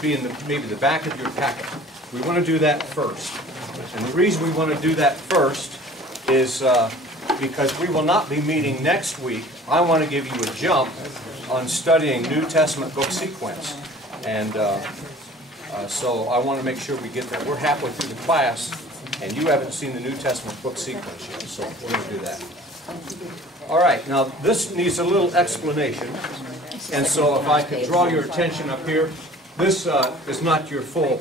should be in maybe the back of your packet. We want to do that first. And the reason we want to do that first is because we will not be meeting next week. I want to give you a jump on studying New Testament book sequence. And so I want to make sure we get that. We're halfway through the class, and you haven't seen the New Testament book sequence yet, so we're going to do that. All right, now this needs a little explanation. And so if I could draw your attention up here, this is not your full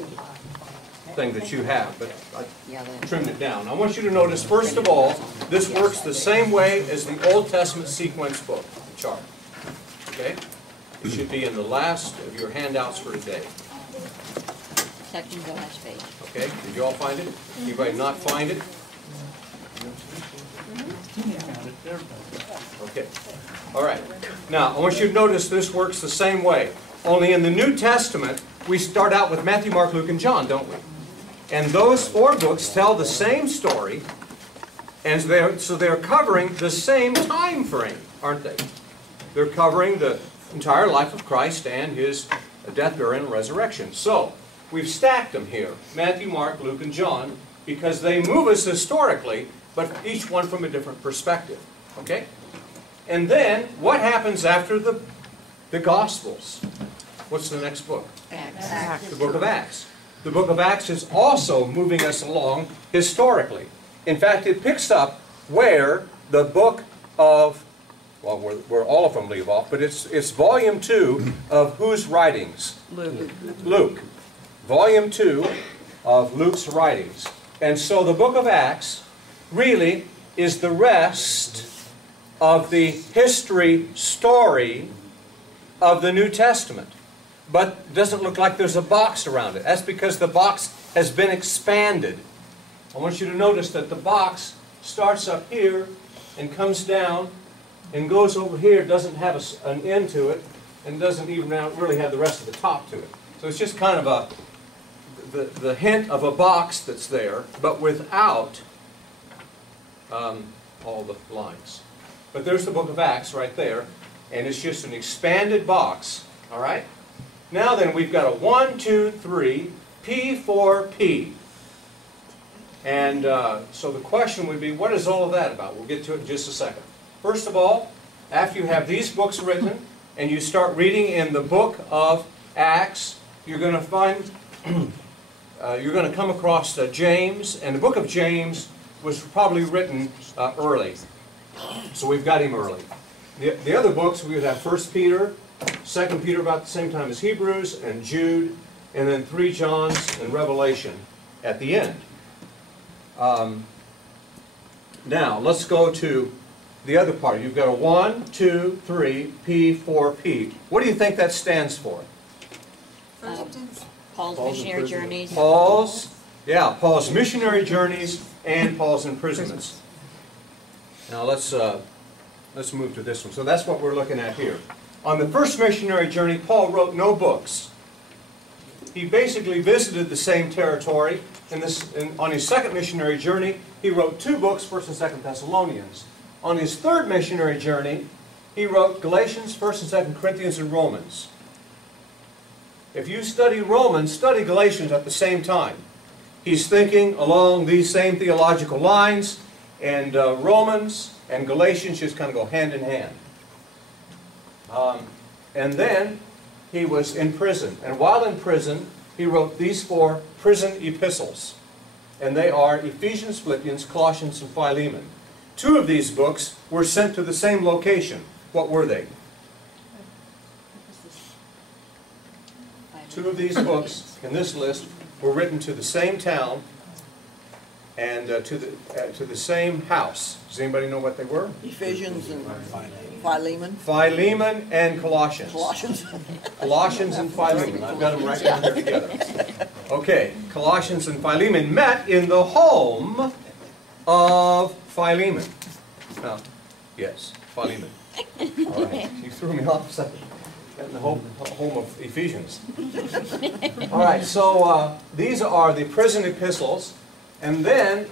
thing that you have, but I trimmed it down. I want you to notice, first of all, this works the same way as the Old Testament sequence book, the chart. Okay? It should be in the last of your handouts for today. Second to last page. Okay? Did you all find it? Anybody not find it? Okay. All right. Now, I want you to notice this works the same way. Only in the New Testament, we start out with Matthew, Mark, Luke, and John, don't we? And those 4 books tell the same story, and so they're covering the same time frame, aren't they? They're covering the entire life of Christ and His death, burial, and resurrection. So, we've stacked them here, Matthew, Mark, Luke, and John, because they move us historically, but each one from a different perspective. Okay? And then, what happens after the Gospels? What's the next book? Acts. The book of Acts. The book of Acts is also moving us along historically. In fact, it picks up where the book of, well, where all of them leave off, but it's volume 2 of whose writings? Luke. Luke. Volume 2 of Luke's writings. And so the book of Acts really is the rest of the history story of the New Testament. But it doesn't look like there's a box around it. That's because the box has been expanded. I want you to notice that the box starts up here and comes down and goes over here, doesn't have an end to it, and doesn't even really have the rest of the top to it. So it's just kind of the hint of a box that's there, but without all the lines. But there's the book of Acts right there, and it's just an expanded box. All right? Now then, we've got a 1, 2, 3, P, 4, P. And so the question would be, what is all of that about? We'll get to it in just a second. First of all, after you have these books written, and you start reading in the book of Acts, you're going to find, you're going to come across James, and the book of James was probably written early. So we've got him early. The other books, we would have 1 Peter, 2 Peter about the same time as Hebrews, and Jude, and then 3 Johns and Revelation at the end. Now, let's go to the other part. You've got a 1, 2, 3, P, 4, P. What do you think that stands for? Paul's missionary journeys. Paul's missionary journeys and Paul's imprisonments. Now let's move to this one. So that's what we're looking at here. On the first missionary journey, Paul wrote no books. He basically visited the same territory. On his second missionary journey, he wrote 2 books, 1st and 2nd Thessalonians. On his third missionary journey, he wrote Galatians, 1st and 2nd Corinthians, and Romans. If you study Romans, study Galatians at the same time. He's thinking along these same theological lines, and Romans and Galatians just kind of go hand in hand. And then he was in prison. And while in prison, he wrote these 4 prison epistles. And they are Ephesians, Philippians, Colossians, and Philemon. 2 of these books were sent to the same location. What were they? 2 of these books in this list were written to the same town and to the same house. Does anybody know what they were? Ephesians and Philemon. Philemon and Colossians. Colossians and Philemon. I've got them right down here together. Okay, Colossians and Philemon met in the home of Philemon. Yes, Philemon. All right, you threw me off a second. In the home of Ephesians. All right, so these are the prison epistles, and then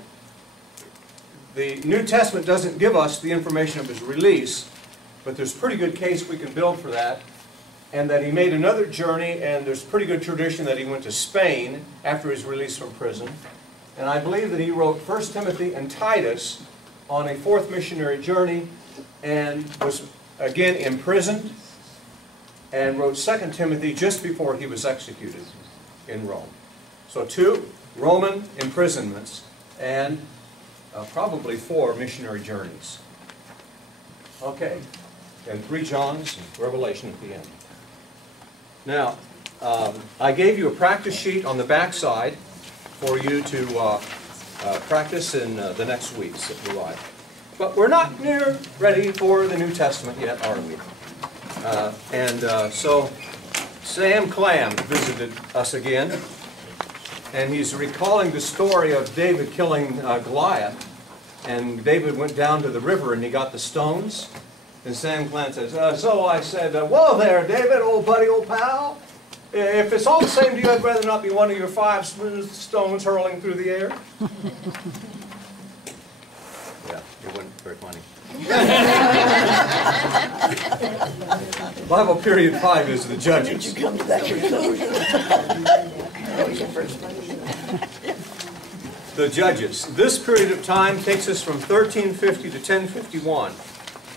the New Testament doesn't give us the information of his release, but there's a pretty good case we can build for that and that he made another journey, and there's pretty good tradition that he went to Spain after his release from prison. And I believe that he wrote 1 Timothy and Titus on a fourth missionary journey, and was again imprisoned, and wrote 2 Timothy just before he was executed in Rome. So 2 Roman imprisonments and probably 4 missionary journeys. Okay, and 3 Johns and Revelation at the end. Now, I gave you a practice sheet on the back side for you to practice in the next weeks, if you like. But we're not near ready for the New Testament yet, are we? So Sam Clam visited us again, and he's recalling the story of David killing Goliath. And David went down to the river and he got the stones. And Sam Clam says, so I said, whoa there, David, old buddy, old pal. If it's all the same to you, I'd rather not be one of your 5 smooth stones hurling through the air. Yeah, it wasn't very funny. Bible period 5 is the Judges. Did you come to that conclusion? That was your first one. The Judges. This period of time takes us from 1350 to 1051,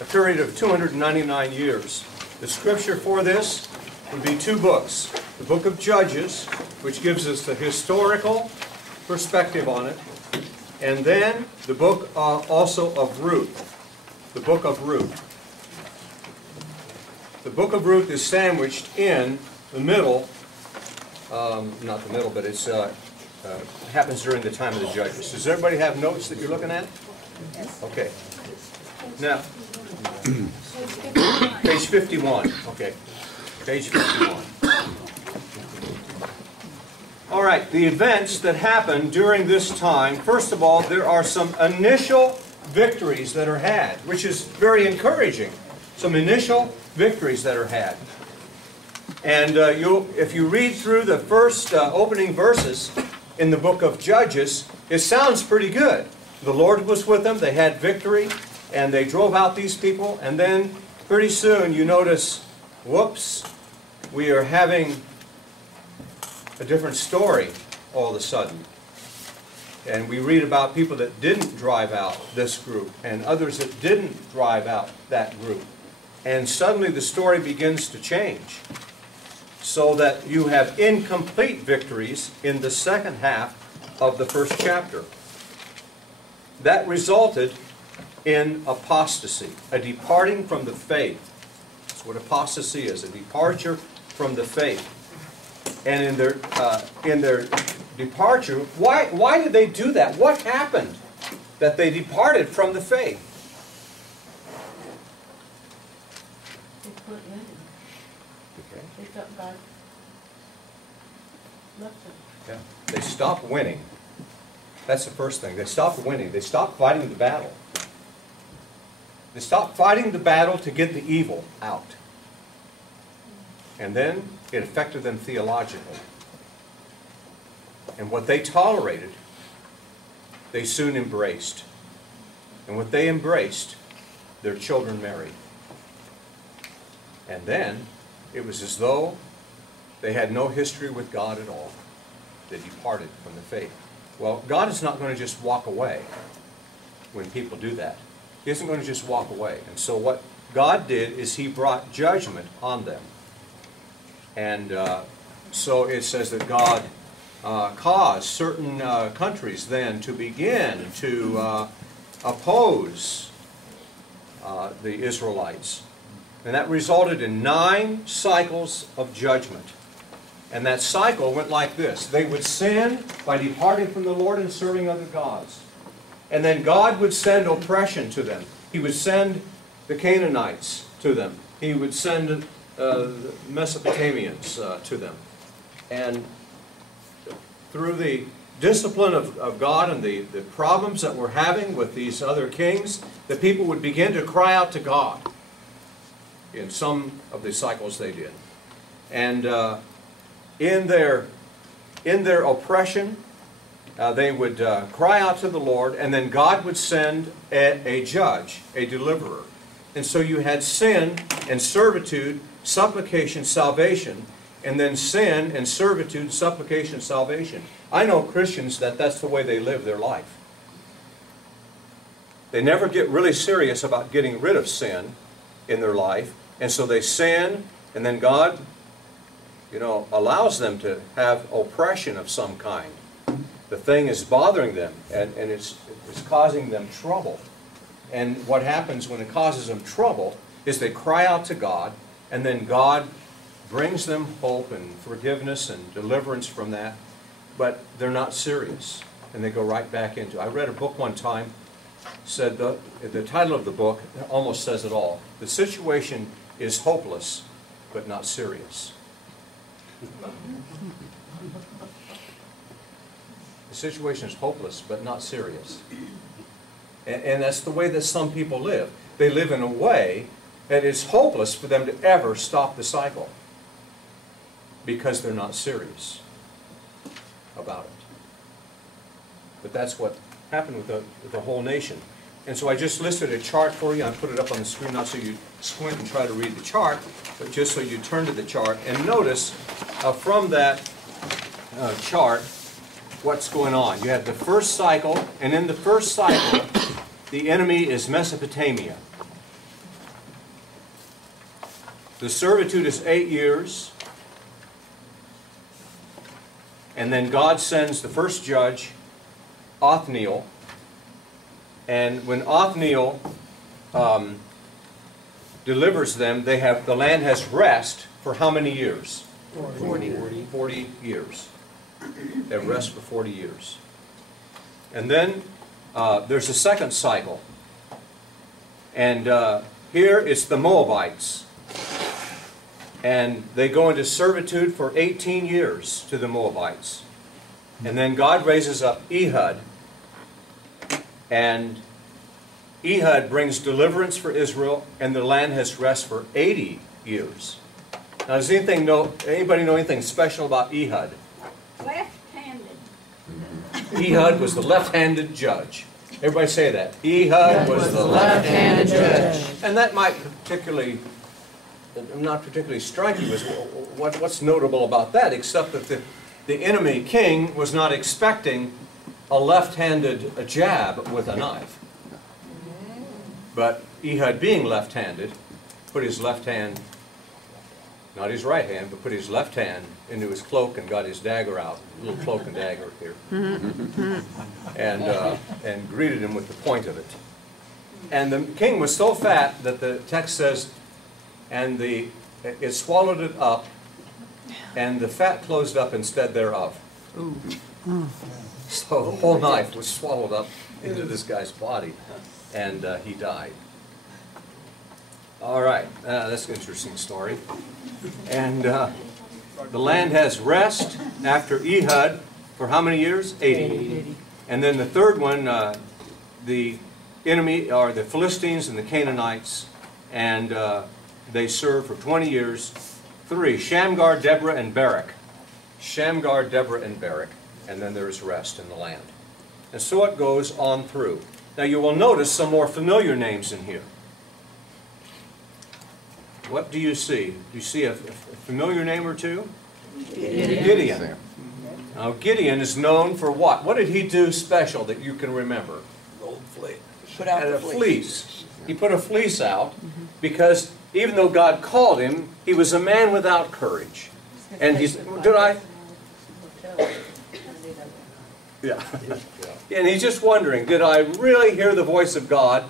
a period of 299 years. The scripture for this would be 2 books. The book of Judges, which gives us the historical perspective on it, and then the book also of Ruth. The book of Ruth. The book of Ruth is sandwiched in the middle, not the middle, but it's happens during the time of the Judges. Does everybody have notes that you're looking at? Yes. Okay. Now, page 51. Okay. Page 51. All right, the events that happened during this time, first of all, there are some initial victories that are had, which is very encouraging. Some initial victories that are had. And if you read through the first opening verses in the book of Judges, it sounds pretty good. The Lord was with them, they had victory, and they drove out these people, and then pretty soon you notice, whoops, we are having a different story all of a sudden. And we read about people that didn't drive out this group, and others that didn't drive out that group. And suddenly the story begins to change, so that you have incomplete victories in the second half of the first chapter. That resulted in apostasy, a departing from the faith. That's what apostasy is, a departure from the faith. And in their departure, why did they do that? What happened that they departed from the faith? They quit living. Okay. They felt God left them. Yeah. They stopped winning. That's the first thing. They stopped winning. They stopped fighting the battle. They stopped fighting the battle to get the evil out. And then it affected them theologically. And what they tolerated, they soon embraced. And what they embraced, their children married. And then it was as though they had no history with God at all. They departed from the faith. Well, God is not going to just walk away when people do that. He isn't going to just walk away. And so what God did is He brought judgment on them. And so it says that God caused certain countries then to begin to oppose the Israelites. And that resulted in 9 cycles of judgment. And that cycle went like this. They would sin by departing from the Lord and serving other gods. And then God would send oppression to them. He would send the Canaanites to them. He would send the Mesopotamians to them. And through the discipline of God and the problems that we're having with these other kings, the people would begin to cry out to God. In some of the cycles they did. And in their oppression, they would cry out to the Lord, and then God would send a judge, a deliverer. And so you had sin and servitude supplication, salvation, and then sin and servitude, supplication, salvation. I know Christians that's the way they live their life. They never get really serious about getting rid of sin in their life, and so they sin, and then God, allows them to have oppression of some kind. The thing is bothering them, and it's causing them trouble. And what happens when it causes them trouble is they cry out to God, and then God brings them hope and forgiveness and deliverance from that, but they're not serious, and they go right back into it. I read a book one time, said the title of the book almost says it all. The situation is hopeless, but not serious. The situation is hopeless, but not serious. And that's the way that some people live. They live in a way that it's hopeless for them to ever stop the cycle because they're not serious about it. But that's what happened with the whole nation. And so I just listed a chart for you. I put it up on the screen, not so you squint and try to read the chart, but just so you turn to the chart and notice from that chart what's going on. You have the first cycle, and in the first cycle, the enemy is Mesopotamia. The servitude is 8 years, and then God sends the first judge, Othniel, and when Othniel delivers them, the land has rest for how many years? 40 years. They rest for 40 years. And then there's a second cycle. And here it's the Moabites. And they go into servitude for 18 years to the Moabites. And then God raises up Ehud. And Ehud brings deliverance for Israel, and the land has rest for 80 years. Now, does anybody know anything special about Ehud? Left-handed. Ehud was the left-handed judge. Everybody say that. Ehud was the left-handed judge. And that might not particularly strike you as what's notable about that, except that the enemy king was not expecting a left-handed jab with a knife. But Ehud, being left-handed, put his left hand, not his right hand, but put his left hand into his cloak and got his dagger out, a little cloak and dagger here, and greeted him with the point of it. And the king was so fat that the text says, and it swallowed it up, and the fat closed up instead thereof. So the whole knife was swallowed up into this guy's body, and he died. All right, that's an interesting story. And the land has rest after Ehud for how many years? 80. And then the third one, the enemy are the Philistines and the Canaanites, and they serve for 20 years. 3, Shamgar, Deborah, and Barak. Shamgar, Deborah, and Barak. And then there is rest in the land. And so it goes on through. Now you will notice some more familiar names in here. What do you see? Do you see a familiar name or two? Gideon. Now Gideon is known for what? What did he do special that you can remember? Gold fleece. Put out And the a fleece. fleece. He put a fleece out because even though God called him, he was a man without courage. And he's, Yeah. And he's just wondering, did I really hear the voice of God?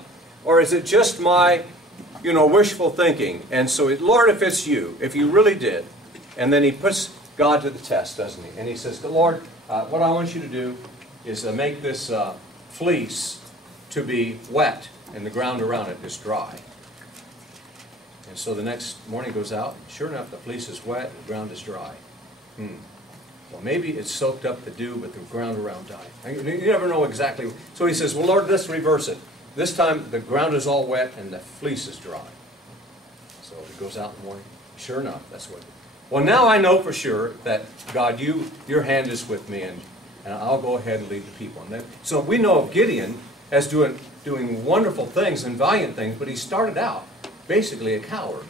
Or is it just my, wishful thinking? And so, Lord, if it's you, if you really did. And then he puts God to the test, doesn't he? And he says, Lord, what I want you to do is make this fleece to be wet, and the ground around it is dry. And so the next morning goes out, and sure enough, the fleece is wet, and the ground is dry. Well, maybe it soaked up the dew, but the ground around died. You never know exactly. So he says, well, Lord, let's reverse it. This time, the ground is all wet, and the fleece is dry. So he goes out in the morning. Sure enough, that's what. Well, now I know for sure that, God, your hand is with me, and I'll go ahead and lead the people. And then, so we know of Gideon as doing wonderful things and valiant things, but he started out basically a coward.